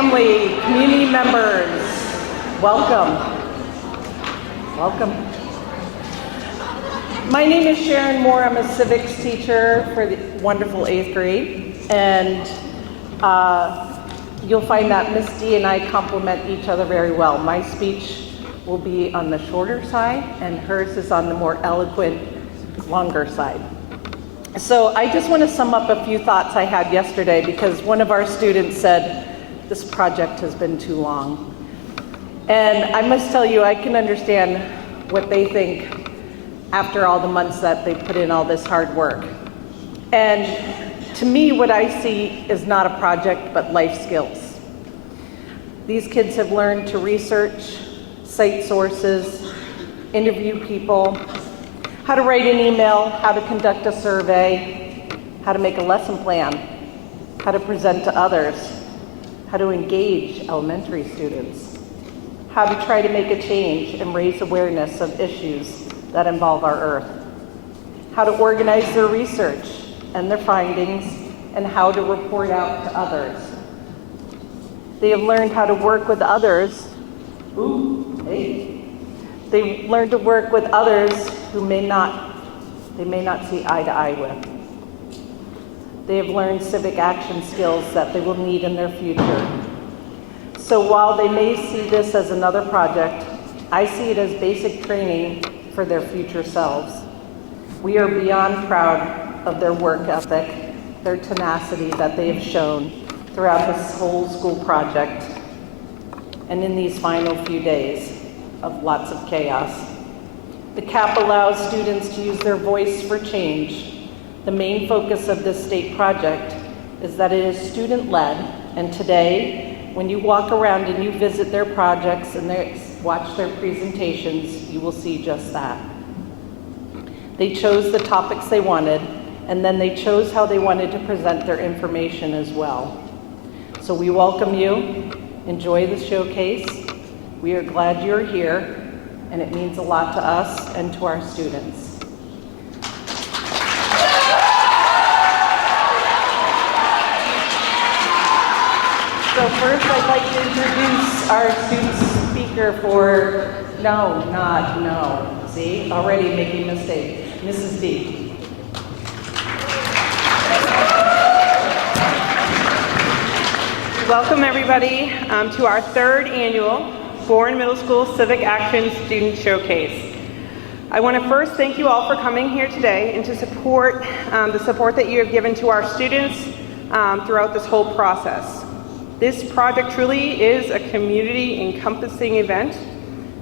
family, community members, welcome. Welcome. My name is Sharon Moore. I'm a civics teacher for the wonderful 8th grade, and you'll find that Miss D and I complement each other very well. My speech will be on the shorter side, and hers is on the more eloquent, longer side. So I just want to sum up a few thoughts I had yesterday, because one of our students said, this project has been too long. And I must tell you, I can understand what they think after all the months that they put in all this hard work. And to me, what I see is not a project, but life skills. These kids have learned to research, cite sources, interview people, how to write an email, how to conduct a survey, how to make a lesson plan, how to present to others, how to engage elementary students, how to try to make a change and raise awareness of issues that involve our Earth, how to organize their research and their findings, and how to report out to others. They have learned how to work with others. They learned to work with others who they may not see eye to eye with. They have learned civic action skills that they will need in their future. So while they may see this as another project, I see it as basic training for their future selves. We are beyond proud of their work ethic, their tenacity that they have shown throughout this whole school project, and in these final few days of lots of chaos. The CAP allows students to use their voice for change. The main focus of this state project is that it is student-led, and today, when you walk around and you visit their projects and watch their presentations, you will see just that. They chose the topics they wanted, and then they chose how they wanted to present their information as well. So we welcome you. Enjoy the showcase. We are glad you're here, and it means a lot to us and to our students. So first, I'd like to introduce our student speaker for, see, already making mistakes, Mrs. D. Welcome everybody to our third annual Bourne Middle School Civic Action Student Showcase. I want to first thank you all for coming here today and to support the support that you have given to our students throughout this whole process. This project truly is a community encompassing event,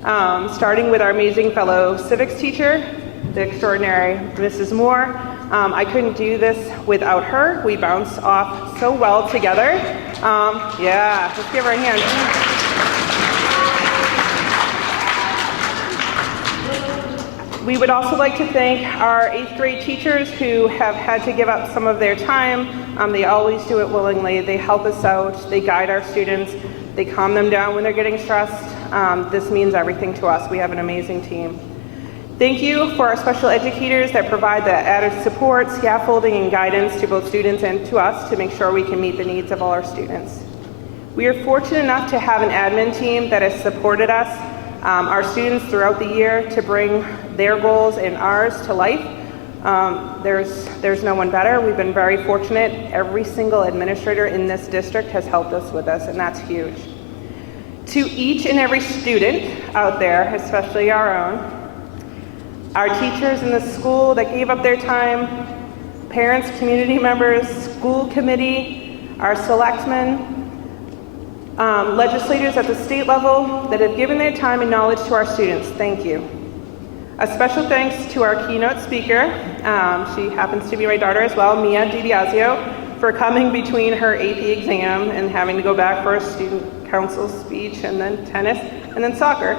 starting with our amazing fellow civics teacher, the extraordinary Mrs. Moore. I couldn't do this without her. We bounce off so well together. Yeah, let's give her a hand. We would also like to thank our 8th grade teachers who have had to give up some of their time. They always do it willingly. They help us out. They guide our students. They calm them down when they're getting stressed. This means everything to us. We have an amazing team. Thank you for our special educators that provide the added support, scaffolding, and guidance to both students and to us to make sure we can meet the needs of all our students. We are fortunate enough to have an admin team that has supported us, our students throughout the year, to bring their goals and ours to life. There's no one better. We've been very fortunate. Every single administrator in this district has helped us with this, and that's huge. To each and every student out there, especially our own, our teachers in the school that gave up their time, parents, community members, school committee, our selectmen, legislators at the state level that have given their time and knowledge to our students, thank you. A special thanks to our keynote speaker, she happens to be my daughter as well, Mia DiBiasio, for coming between her AP exam and having to go back for a student council speech and then tennis and then soccer.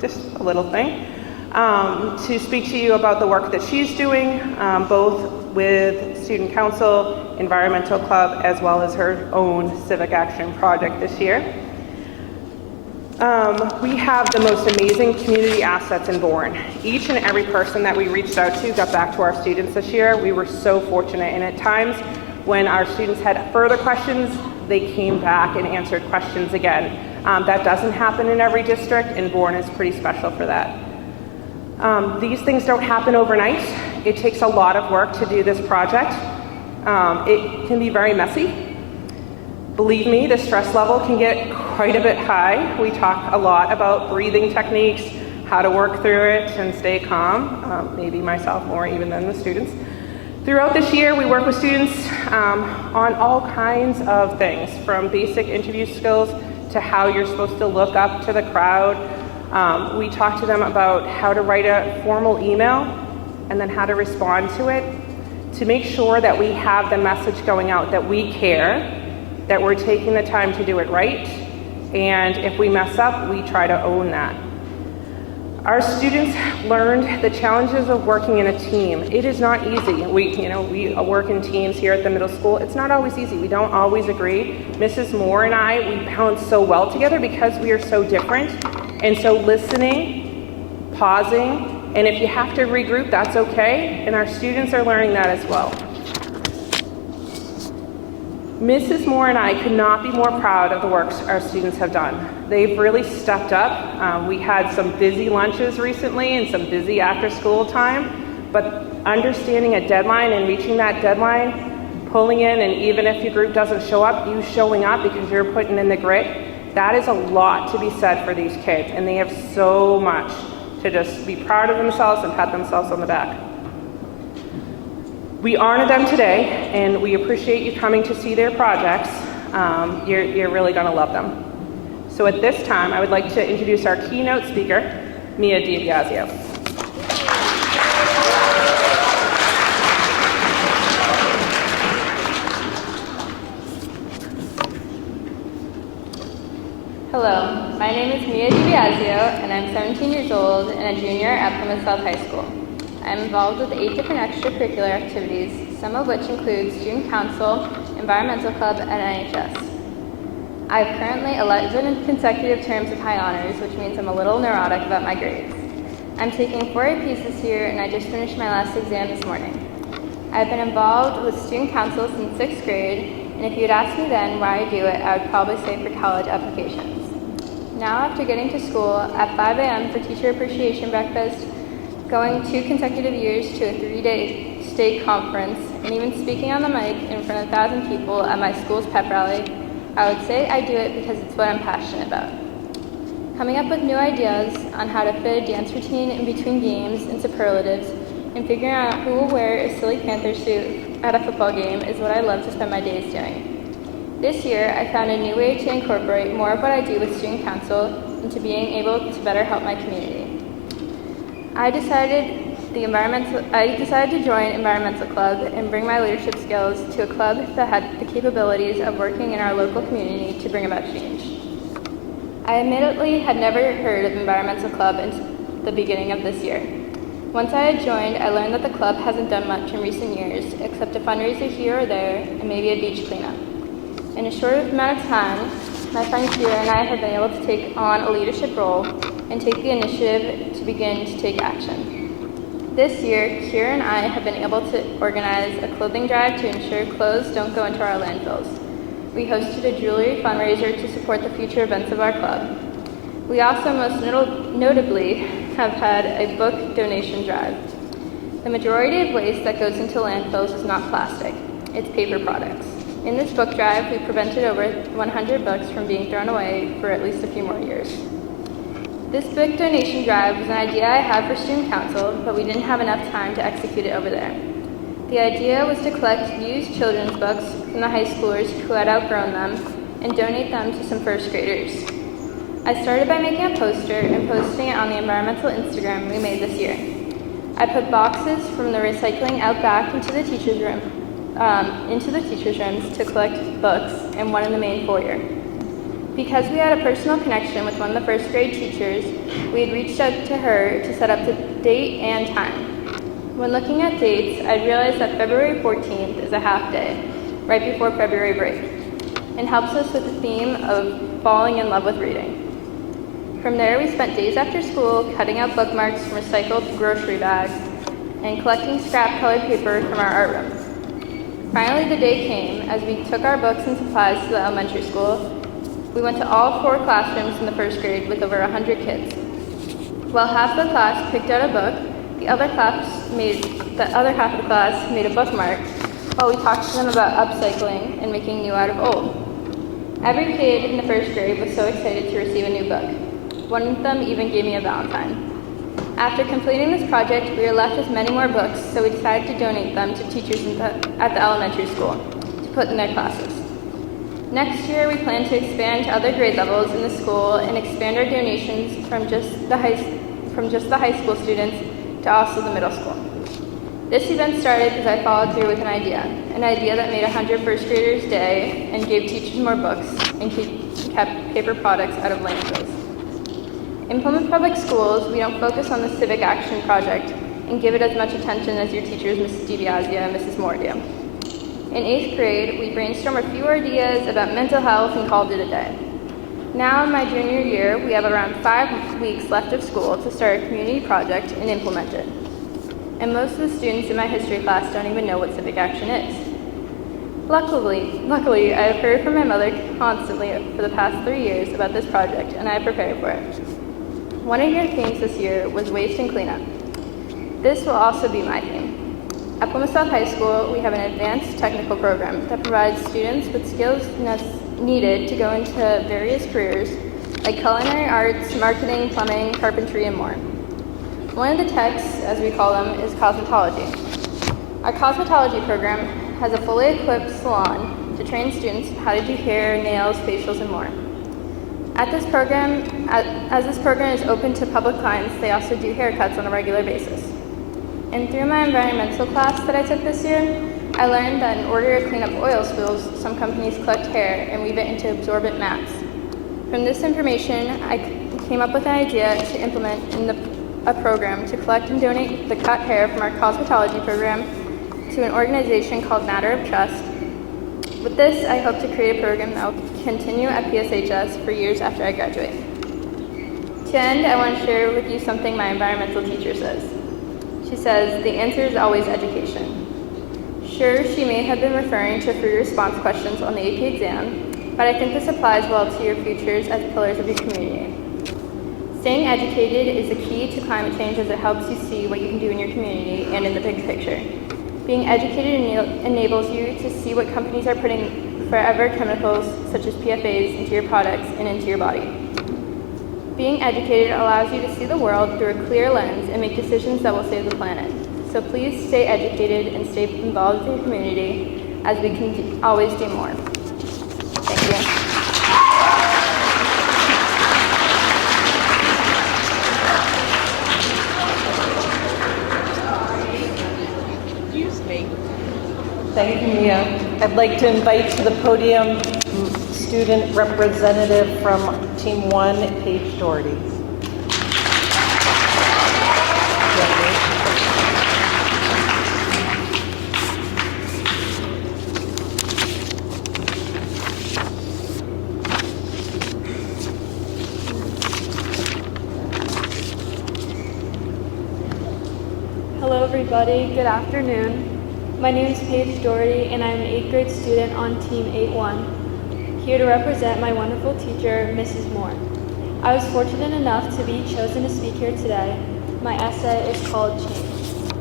Just a little thing. To speak to you about the work that she's doing, both with Student Council, Environmental Club, as well as her own Civic Action project this year. We have the most amazing community assets in Bourne. Each and every person that we reached out to got back to our students this year. We were so fortunate, and at times when our students had further questions, they came back and answered questions again. That doesn't happen in every district, and Bourne is pretty special for that. These things don't happen overnight. It takes a lot of work to do this project. It can be very messy. Believe me, the stress level can get quite a bit high. We talk a lot about breathing techniques, how to work through it and stay calm, maybe myself more even than the students. Throughout this year, we work with students on all kinds of things, from basic interview skills to how you're supposed to look up to the crowd. We talk to them about how to write a formal email and then how to respond to it to make sure that we have the message going out that we care, that we're taking the time to do it right, and if we mess up, we try to own that. Our students learned the challenges of working in a team. It is not easy. We work in teams here at the middle school. It's not always easy. We don't always agree. Mrs. Moore and I, we balance so well together because we are so different. And so listening, pausing, and if you have to regroup, that's okay. And our students are learning that as well. Mrs. Moore and I could not be more proud of the work our students have done. They've really stepped up. We had some busy lunches recently and some busy after-school time, but understanding a deadline and reaching that deadline, pulling in, and even if your group doesn't show up, you showing up because you're putting in the grit, that is a lot to be said for these kids, and they have so much to just be proud of themselves and pat themselves on the back. We honor them today, and we appreciate you coming to see their projects. You're really going to love them. So at this time, I would like to introduce our keynote speaker, Mia DiBiasio. Hello, my name is Mia DiBiasio, and I'm 17 years old and a junior at Plymouth South High School. I'm involved with 8 different extracurricular activities, some of which include Student Council, Environmental Club, and NHS. I have currently 11 consecutive terms of high honors, which means I'm a little neurotic about my grades. I'm taking 4 APs this year, and I just finished my last exam this morning. I've been involved with Student Council since 6th grade, and if you'd asked me then why I do it, I would probably say for college applications. Now, after getting to school at 5 a.m. for Teacher Appreciation Breakfast, going 2 consecutive years to a 3-day state conference, and even speaking on the mic in front of 1,000 people at my school's pep rally, I would say I do it because it's what I'm passionate about. Coming up with new ideas on how to fit a dance routine in between games and superlatives, and figuring out who will wear a silly Panther suit at a football game is what I love to spend my days doing. This year, I found a new way to incorporate more of what I do with Student Council into being able to better help my community. I decided to join Environmental Club and bring my leadership skills to a club that had the capabilities of working in our local community to bring about change. I admittedly had never heard of Environmental Club until the beginning of this year. Once I had joined, I learned that the club hasn't done much in recent years except a fundraiser here or there and maybe a beach cleanup. In a short amount of time, my friend Kira and I have been able to take on a leadership role and take the initiative to begin to take action. This year, Kira and I have been able to organize a clothing drive to ensure clothes don't go into our landfills. We hosted a jewelry fundraiser to support the future events of our club. We also most notably have had a book donation drive. The majority of waste that goes into landfills is not plastic, it's paper products. In this book drive, we prevented over 100 books from being thrown away for at least a few more years. This book donation drive was an idea I had for Student Council, but we didn't have enough time to execute it over there. The idea was to collect used children's books from the high schoolers who had outgrown them and donate them to some first graders. I started by making a poster and posting it on the environmental Instagram we made this year. I put boxes from the recycling out back into the teachers' rooms to collect books, and one in the main foyer. Because we had a personal connection with one of the first grade teachers, we had reached out to her to set up the date and time. When looking at dates, I realized that February 14th is a half day, right before February break, and helps us with the theme of falling in love with reading. From there, we spent days after school cutting out bookmarks from recycled grocery bags and collecting scrap colored paper from our art rooms. Finally, the day came as we took our books and supplies to the elementary school. We went to all 4 classrooms in the first grade with over 100 kids. While half the class picked out a book, the other half of the class made a bookmark while we talked to them about upcycling and making new out of old. Every kid in the first grade was so excited to receive a new book. One of them even gave me a Valentine. After completing this project, we were left with many more books, so we decided to donate them to teachers at the elementary school to put in their classes. Next year, we plan to expand to other grade levels in the school and expand our donations from just the high school students to also the middle school. This event started because I followed through with an idea that made 100 first graders' day and gave teachers more books and kept paper products out of landfills. In Plymouth Public Schools, we don't focus on the Civic Action Project and give it as much attention as your teachers, Mrs. DiBiasio and Mrs. Moore do. In 8th grade, we brainstormed a few ideas about mental health and called it a day. Now in my junior year, we have around 5 weeks left of school to start a community project and implement it. And most of the students in my history class don't even know what civic action is. Luckily, I have heard from my mother constantly for the past 3 years about this project, and I have prepared for it. One of your themes this year was waste and cleanup. This will also be my theme. At Plymouth South High School, we have an advanced technical program that provides students with skills needed to go into various careers like culinary arts, marketing, plumbing, carpentry, and more. One of the techs, as we call them, is cosmetology. Our cosmetology program has a fully equipped salon to train students how to do hair, nails, facials, and more. As this program is open to public clients, they also do haircuts on a regular basis. And through my environmental class that I took this year, I learned that in order to clean up oil spills, some companies collect hair and weave it into absorbent mats. From this information, I came up with an idea to implement a program to collect and donate the cut hair from our cosmetology program to an organization called Matter of Trust. With this, I hope to create a program that will continue at PSHS for years after I graduate. To end, I want to share with you something my environmental teacher says. She says, the answer is always education. Sure, she may have been referring to free response questions on the AP exam, but I think this applies well to your futures as pillars of your community. Staying educated is the key to climate change as it helps you see what you can do in your community and in the big picture. Being educated enables you to see what companies are putting forever chemicals such as PFAs into your products and into your body. Being educated allows you to see the world through a clear lens and make decisions that will save the planet. So please stay educated and stay involved in your community as we can always do more. Thank you. Thank you, Mia. I'd like to invite to the podium student representative from Team 1, Paige Doherty. Hello everybody, good afternoon. My name is Paige Doherty and I'm an 8th grade student on Team 8-1, here to represent my wonderful teacher, Mrs. Moore. I was fortunate enough to be chosen to speak here today. My essay is called Change.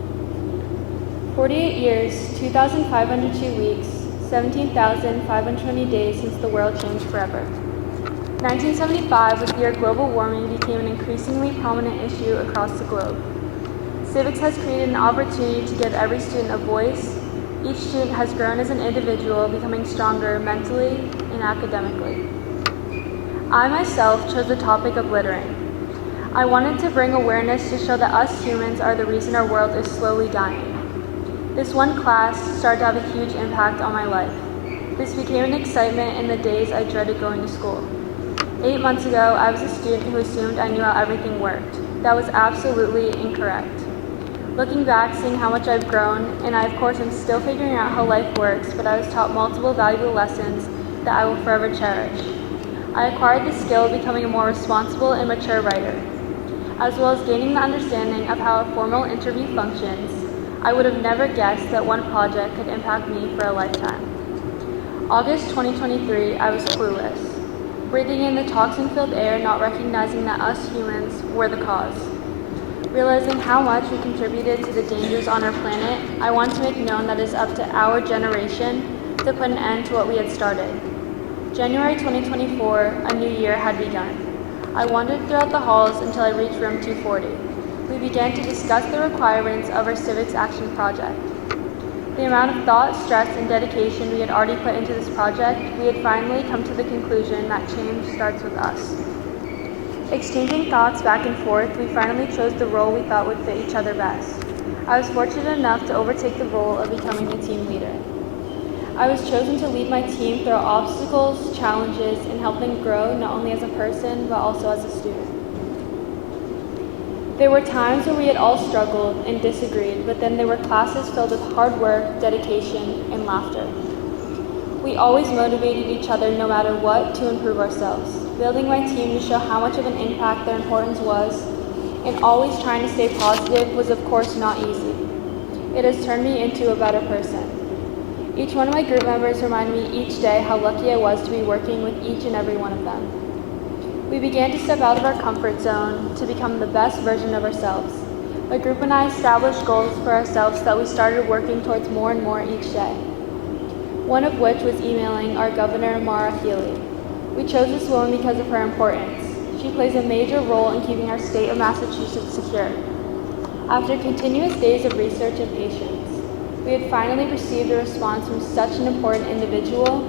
48 years, 2,502 weeks, 17,520 days since the world changed forever. 1975 was the year global warming became an increasingly prominent issue across the globe. Civics has created an opportunity to give every student a voice. Each student has grown as an individual, becoming stronger mentally and academically. I myself chose the topic of littering. I wanted to bring awareness to show that us humans are the reason our world is slowly dying. This one class started to have a huge impact on my life. This became an excitement in the days I dreaded going to school. 8 months ago, I was a student who assumed I knew how everything worked. That was absolutely incorrect. Looking back, seeing how much I've grown, and I of course am still figuring out how life works, but I was taught multiple valuable lessons that I will forever cherish. I acquired the skill of becoming a more responsible and mature writer. As well as gaining the understanding of how a formal interview functions, I would have never guessed that one project could impact me for a lifetime. August 2023, I was clueless. Breathing in the toxin-filled air, not recognizing that us humans were the cause. Realizing how much we contributed to the dangers on our planet, I want to make known that it is up to our generation to put an end to what we had started. January 2024, a new year had begun. I wandered throughout the halls until I reached room 240. We began to discuss the requirements of our Civics Action Project. The amount of thought, stress, and dedication we had already put into this project, we had finally come to the conclusion that change starts with us. Exchanging thoughts back and forth, we finally chose the role we thought would fit each other best. I was fortunate enough to overtake the role of becoming the team leader. I was chosen to lead my team through obstacles, challenges, and help them grow not only as a person, but also as a student. There were times where we had all struggled and disagreed, but then there were classes filled with hard work, dedication, and laughter. We always motivated each other no matter what to improve ourselves. Building my team to show how much of an impact their importance was, and always trying to stay positive was of course not easy. It has turned me into a better person. Each one of my group members reminded me each day how lucky I was to be working with each and every one of them. We began to step out of our comfort zone to become the best version of ourselves. My group and I established goals for ourselves that we started working towards more and more each day. One of which was emailing our Governor, Maura Healey. We chose this woman because of her importance. She plays a major role in keeping our state of Massachusetts secure. After continuous days of research and patience, we had finally received a response from such an important individual,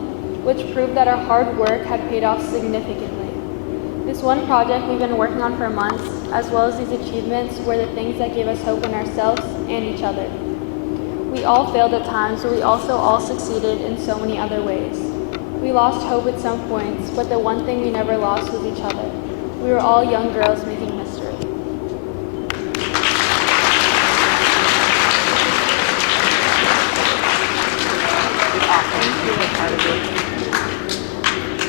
which proved that our hard work had paid off significantly. This one project we've been working on for months, as well as these achievements, were the things that gave us hope in ourselves and each other. We all failed at times, but we also all succeeded in so many other ways. We lost hope at some points, but the one thing we never lost was each other. We were all young girls making history.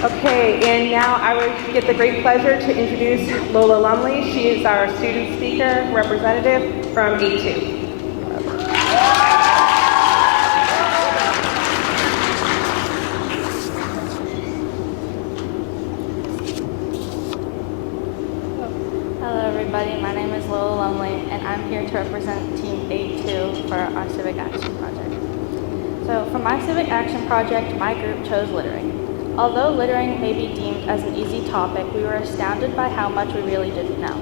Okay, and now I would get the great pleasure to introduce Lola Lumley. She is our student speaker representative from A2. Hello everybody, my name is Lola Lumley and I'm here to represent Team A2 for our Civic Action Project. So for my Civic Action Project, my group chose littering. Although littering may be deemed as an easy topic, we were astounded by how much we really didn't know.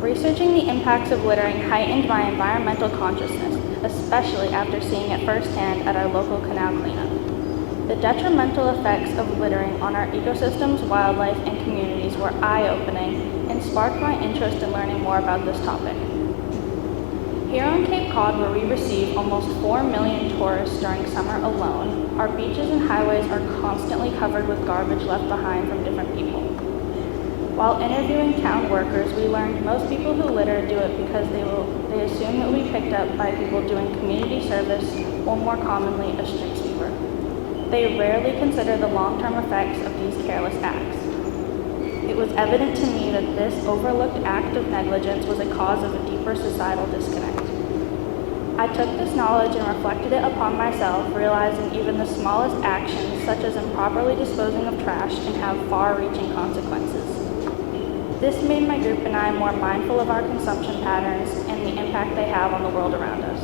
Researching the impacts of littering heightened my environmental consciousness, especially after seeing it firsthand at our local canal cleanup. The detrimental effects of littering on our ecosystems, wildlife, and communities were eye-opening and sparked my interest in learning more about this topic. Here on Cape Cod, where we receive almost 4 million tourists during summer alone, our beaches and highways are constantly covered with garbage left behind from different people. While interviewing town workers, we learned most people who litter do it because they assume it will be picked up by people doing community service or more commonly a street sweeper. They rarely consider the long-term effects of these careless acts. It was evident to me that this overlooked act of negligence was a cause of a deeper societal disconnect. I took this knowledge and reflected it upon myself, realizing even the smallest actions, such as improperly disposing of trash, can have far-reaching consequences. This made my group and I more mindful of our consumption patterns and the impact they have on the world around us.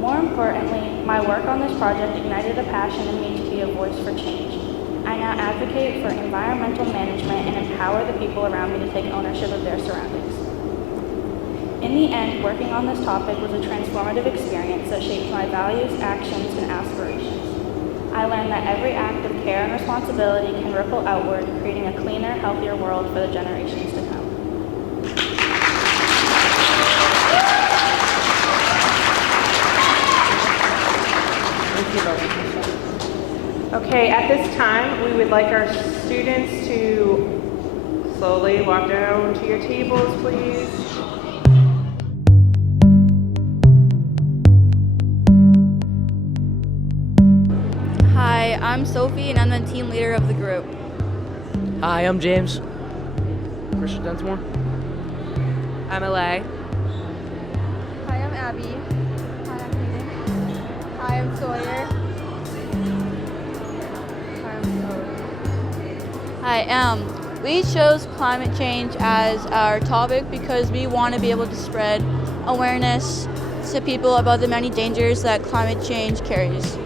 More importantly, my work on this project ignited a passion in me to be a voice for change. I now advocate for environmental management and empower the people around me to take ownership of their surroundings. In the end, working on this topic was a transformative experience that shaped my values, actions, and aspirations. I learned that every act of care and responsibility can ripple outward, creating a cleaner, healthier world for the generations to come. Okay, at this time, we would like our students to slowly walk down to your tables, please. Hi, I'm Sophie and I'm the team leader of the group. Hi, I'm James. Christian Densmore. I'm LA. Hi, I'm Abby. Hi, Hi, we chose climate change as our topic because we want to be able to spread awareness to people about the many dangers that climate change carries.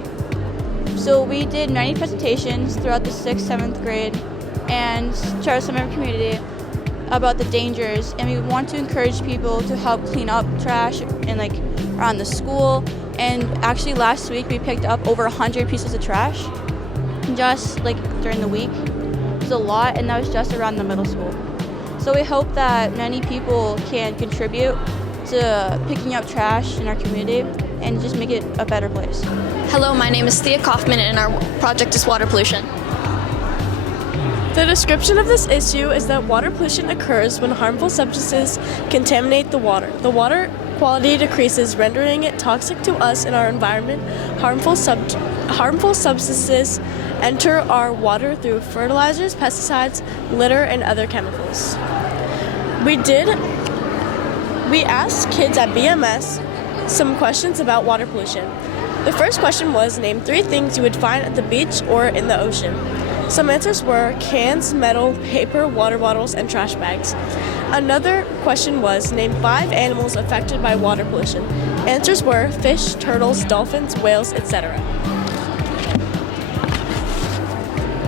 So we did many presentations throughout the 6th, 7th grade and to some of our community about the dangers, and we want to encourage people to help clean up trash and around the school. And actually last week we picked up over 100 pieces of trash just during the week. It was a lot, and that was just around the middle school. So we hope that many people can contribute to picking up trash in our community and just make it a better place. Hello, my name is Thea Kaufman and our project is water pollution. The description of this issue is that water pollution occurs when harmful substances contaminate the water. The water quality decreases, rendering it toxic to us and our environment. Harmful substances enter our water through fertilizers, pesticides, litter, and other chemicals. We asked kids at BMS some questions about water pollution. The first question was, name 3 things you would find at the beach or in the ocean. Some answers were cans, metal, paper, water bottles, and trash bags. Another question was, name 5 animals affected by water pollution. Answers were fish, turtles, dolphins, whales, etc.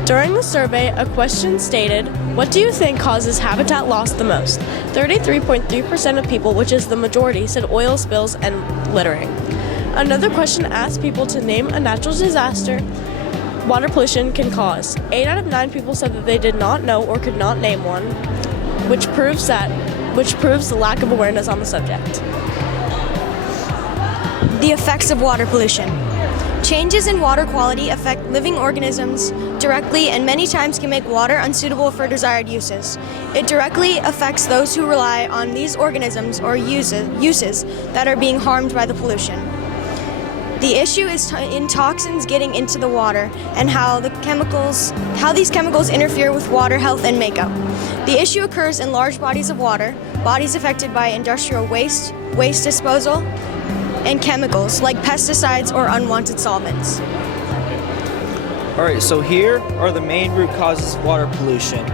During the survey, a question stated, what do you think causes habitat loss the most? 33.3% of people, which is the majority, said oil spills and littering. Another question asked people to name a natural disaster water pollution can cause. 8 out of 9 people said that they did not know or could not name one, which proves the lack of awareness on the subject. The effects of water pollution. Changes in water quality affect living organisms directly and many times can make water unsuitable for desired uses. It directly affects those who rely on these organisms or uses that are being harmed by the pollution. The issue is in toxins getting into the water and how these chemicals interfere with water health and makeup. The issue occurs in large bodies of water, bodies affected by industrial waste, waste disposal, and chemicals like pesticides or unwanted solvents. Alright, so here are the main root causes of water pollution.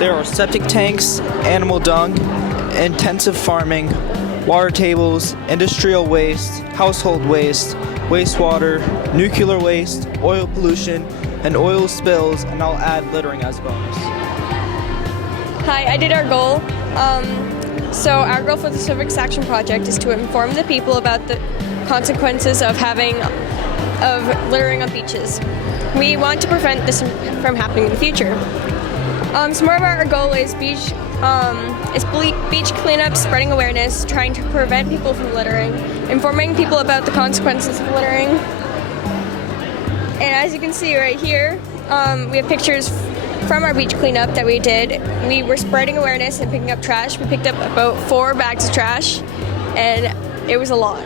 There are septic tanks, animal dung, intensive farming, water tables, industrial waste, household waste, wastewater, nuclear waste, oil pollution, and oil spills, and I'll add littering as a bonus. Hi, I did our goal. So our goal for the Civic Action Project is to inform the people about the consequences of littering on beaches. We want to prevent this from happening in the future. Some more of our goal is beach cleanup, spreading awareness, trying to prevent people from littering, informing people about the consequences of littering. And as you can see right here, we have pictures from our beach cleanup that we did. We were spreading awareness and picking up trash. We picked up about 4 bags of trash, and it was a lot.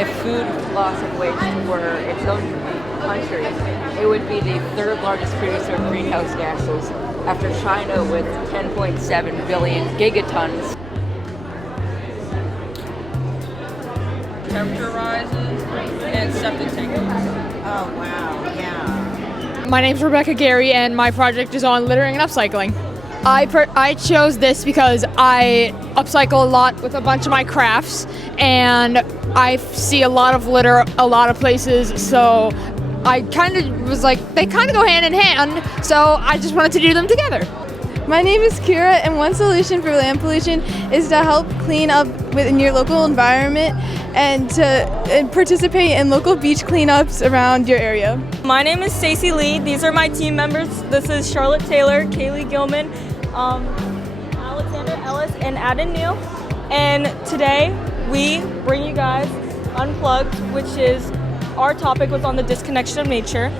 If food loss and waste were its own country, it would be the 3rd largest producer of greenhouse gases after China with 10.7 billion gigatons. Temperature rises and septic tank. Oh wow, yeah. My name's Rebecca Gary and my project is on littering and upcycling. I chose this because I upcycle a lot with a bunch of my crafts and I see a lot of litter a lot of places, so I kind of was like, they kind of go hand in hand, so I just wanted to do them together. My name is Kira, and one solution for land pollution is to help clean up within your local environment and to participate in local beach cleanups around your area. My name is Stacey Lee. These are my team members. This is Charlotte Taylor, Kaylee Gilman, Alexander Ellis, and Adam Neal. And today we bring you guys Unplugged, which is our topic was on the disconnection of nature.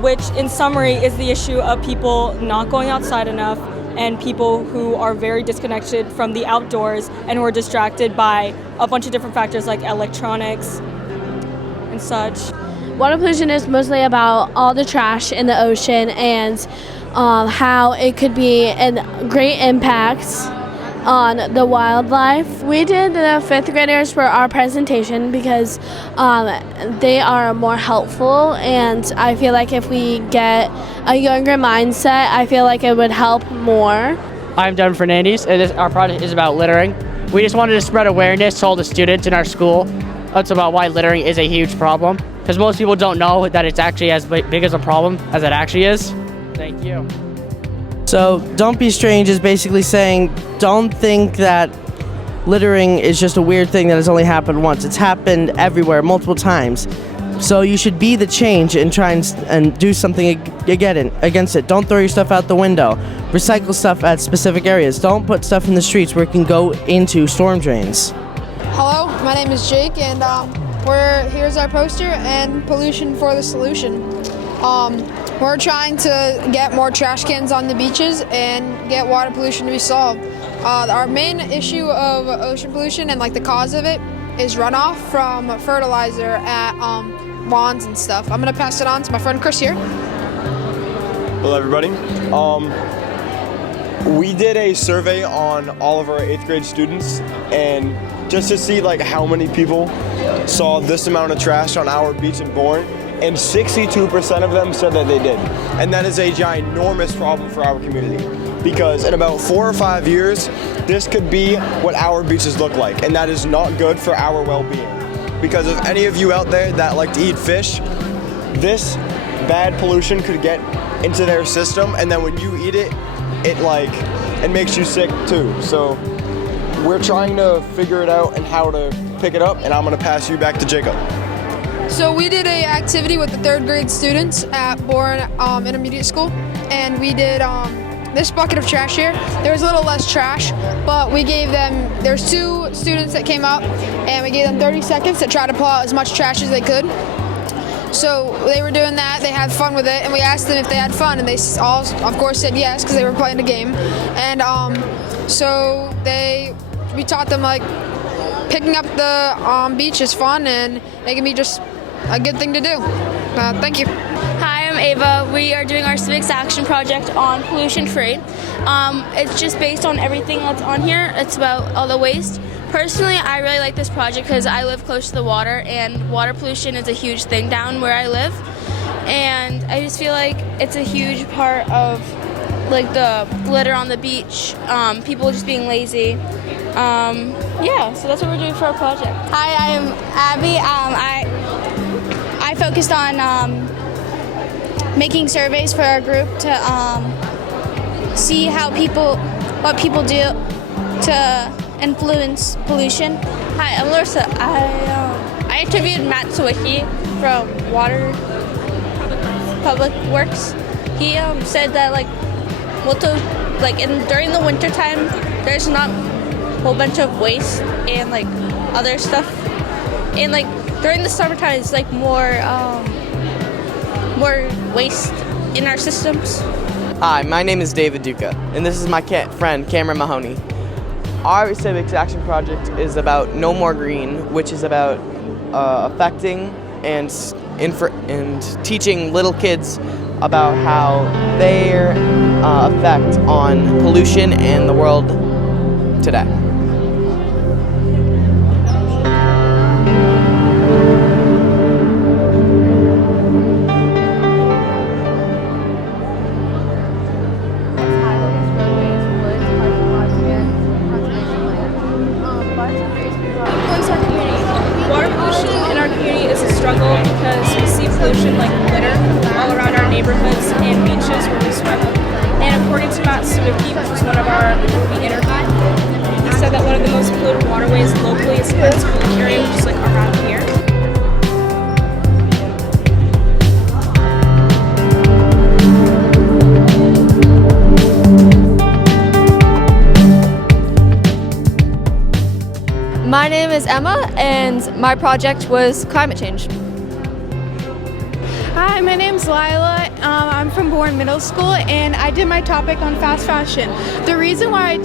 Which in summary is the issue of people not going outside enough and people who are very disconnected from the outdoors and who are distracted by a bunch of different factors like electronics and such. Water pollution is mostly about all the trash in the ocean and how it could be a great impact on the wildlife. We did the 5th graders for our presentation because they are more helpful, and I feel like if we get a younger mindset, I feel like it would help more. I'm Devin Fernandez, and our project is about littering. We just wanted to spread awareness to all the students in our school. That's about why littering is a huge problem, because most people don't know that it's actually as big as a problem as it actually is. Thank you. So, Don't Be Strange is basically saying, don't think that littering is just a weird thing that has only happened once. It's happened everywhere, multiple times. So you should be the change and try and do something against it. Don't throw your stuff out the window. Recycle stuff at specific areas. Don't put stuff in the streets where it can go into storm drains. Hello, my name is Jake, and here's our poster and pollution for the solution. We're trying to get more trash cans on the beaches and get water pollution to be solved. Our main issue of ocean pollution and the cause of it is runoff from fertilizer at lawns and stuff. I'm gonna pass it on to my friend Chris here. Hello everybody. We did a survey on all of our 8th grade students, and just to see how many people saw this amount of trash on our beach in Bourne, and 62% of them said that they did. And that is a ginormous problem for our community, because in about 4 or 5 years, this could be what our beaches look like, and that is not good for our well-being. Because if any of you out there that like to eat fish, this bad pollution could get into their system, and then when you eat it, it makes you sick too. So we're trying to figure it out and how to pick it up, and I'm gonna pass you back to Jacob. So we did an activity with the 3rd grade students at Bourne Intermediate School, and we did this bucket of trash here. There was a little less trash, but we gave them, there's 2 students that came up, and we gave them 30 seconds to try to pull out as much trash as they could. So they were doing that, they had fun with it, and we asked them if they had fun, and they all, of course, said yes, because they were playing the game. And so we taught them picking up the beach is fun, and it can be just a good thing to do. Thank you. Hi, I'm Ava. We are doing our Civics Action Project on pollution free. It's just based on everything that's on here. It's about all the waste. Personally, I really like this project because I live close to the water, and water pollution is a huge thing down where I live. And I just feel like it's a huge part of the litter on the beach, people just being lazy. Yeah, so that's what we're doing for our project. Hi, I'm Abby. I focused on making surveys for our group to see what people do to influence pollution. Hi, I'm Larissa. I interviewed Matt Sawicki from Public Works. He said that during the winter time, there's not a whole bunch of waste and other stuff, and during the summertime it's more waste in our systems. Hi, my name is David Duca, and this is my friend Cameron Mahoney. Our Civics Action Project is about No More Green, which is about affecting and teaching little kids about how their effect on pollution and the world today. Water pollution in our community is a struggle because we see pollution like litter all around our neighborhoods and beaches where we swim. And according to Matt Sawicki, which was one of our we interviewed, he said that one of the most polluted waterways locally is the Bourne Middle area, which is around here. My name is Emma, and my project was climate change. Hi, my name's Lila. I'm from Bourne Middle School, and I did my topic on fast fashion. The reason why I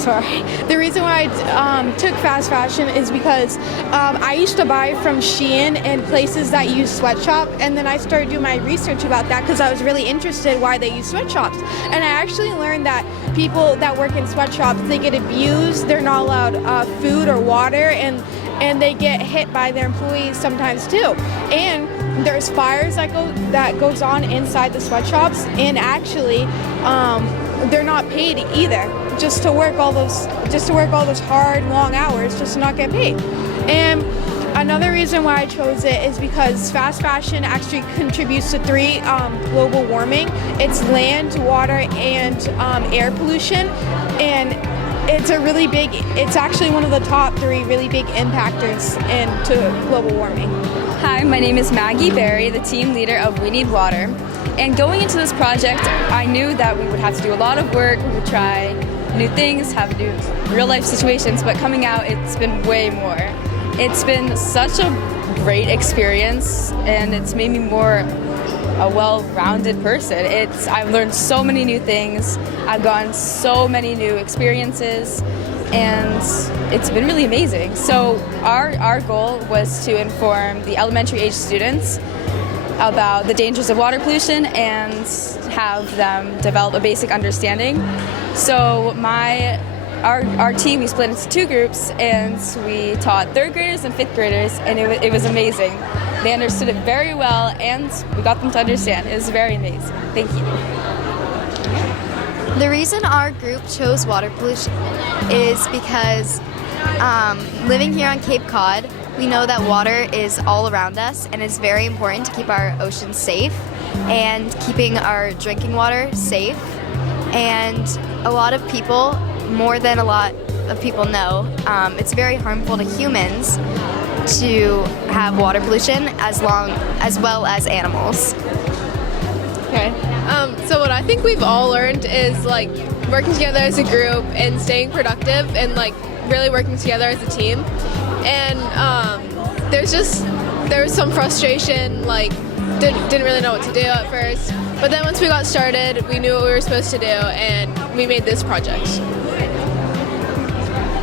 sorry. The reason why I took fast fashion is because I used to buy from Shein and places that use sweatshop, and then I started doing my research about that because I was really interested why they use sweatshops. And I actually learned that people that work in sweatshops, they get abused, they're not allowed food or water, and they get hit by their employees sometimes too. And there's fires that goes on inside the sweatshops, and actually they're not paid either, just to work all those hard long hours just to not get paid. And another reason why I chose it is because fast fashion actually contributes to 3 global warming. It's land, water, and air pollution, and it's actually one of the top 3 really big impactors into global warming. Hi, my name is Maggie Berry, the team leader of We Need Water. And going into this project, I knew that we would have to do a lot of work, we would try new things, have new real life situations, but coming out, it's been way more. It's been such a great experience, and it's made me more a well-rounded person. I've learned so many new things, I've gotten so many new experiences, and it's been really amazing. So our goal was to inform the elementary age students about the dangers of water pollution and have them develop a basic understanding. So our team, we split into 2 groups, and we taught 3rd graders and 5th graders, and it was amazing. They understood it very well, and we got them to understand. It was very amazing. Thank you. The reason our group chose water pollution is because living here on Cape Cod, we know that water is all around us, and it's very important to keep our oceans safe and keeping our drinking water safe. And a lot of people, more than a lot of people know, it's very harmful to humans to have water pollution as well as animals. Okay. So what I think we've all learned is like working together as a group and staying productive and like really working together as a team. And there was some frustration, like didn't really know what to do at first. But then once we got started, we knew what we were supposed to do, and we made this project.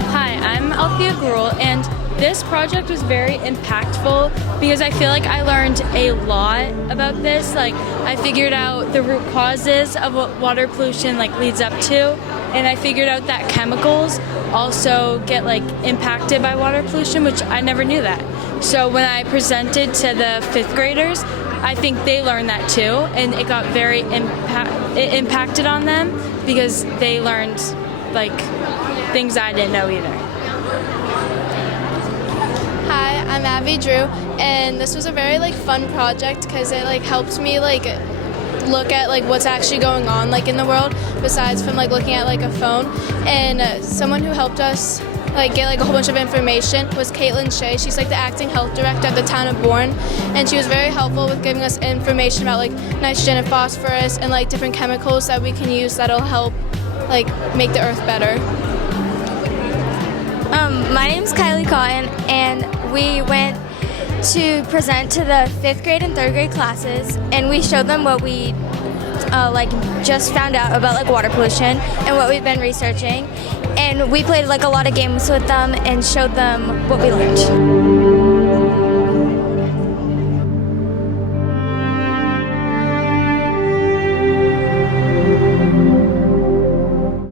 Hi, I'm Althea Gruel, and this project was very impactful because I feel like I learned a lot about this. Like, I figured out the root causes of what water pollution leads up to, and I figured out that chemicals also get impacted by water pollution, which I never knew that. So when I presented to the 5th graders, I think they learned that too, and it got very it impacted on them because they learned things I didn't know either. Hi, I'm Abby Drew, and this was a very fun project because it helped me look at what's actually going on in the world besides from looking at a phone. And someone who helped us get a whole bunch of information was Caitlin Shea. She's the acting health director at the town of Bourne, and she was very helpful with giving us information about nitrogen and phosphorus and different chemicals that we can use that'll help make the earth better. My name's Kylie Cotton, and we went to present to the 5th grade and 3rd grade classes, and we showed them what we just found out about water pollution and what we've been researching, and we played a lot of games with them and showed them what we learned.